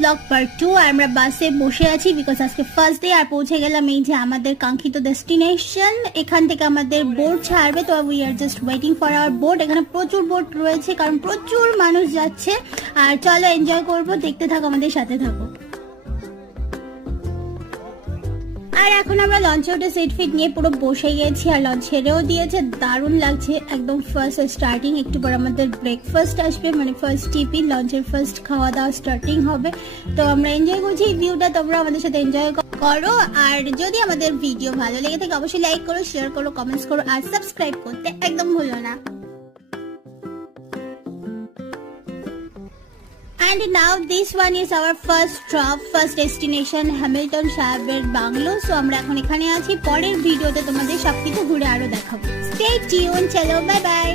Blog part 2 আমরা বাসে বসে আছি বিকজ আজকে ফার্স্ট ডে আর পৌঁছে গেলাম এই যে আমাদের কাঙ্ক্ষিত ডেস্টিনেশন। এখান থেকে আমাদের বোট ছাড়বে, তো we are just waiting for our boat. এখানে প্রচুর বোট রয়েছে কারণ প্রচুর মানুষ যাচ্ছে। আর চলো এনজয় করবো, দেখতে থাকো, আমাদের সাথে থাকো। আর এখন আমরা লঞ্চে উঠে সিট ফিট নিয়ে পুরো বসে গেছি আর লঞ্চ ছেড়েও দিয়েছে। দারুণ লাগছে একদম ফার্স্ট স্টার্টিং। একটু পর আমাদের ব্রেকফাস্ট আসবে, মানে ফার্স্ট টিফিন, লঞ্চের ফার্স্ট খাওয়া দাওয়া স্টার্টিং হবে। তো আমরা এনজয় করছি এই ভিউটা, তোমরা আমাদের সাথে এনজয় করো। আর যদি আমাদের ভিডিও ভালো লেগে থাকে অবশ্যই লাইক করো, শেয়ার করো, কমেন্টস করো আর সাবস্ক্রাইব করতে একদম ভুলো না। And now this one is our first stop, first destination, Hamilton সাহেবের বাংলো। সো আমরা এখন এখানে আছি, পরের ভিডিওতে তোমাদের সবকিছু ঘুরে আরো দেখাবো। Stay tuned, চলো বাই বাই।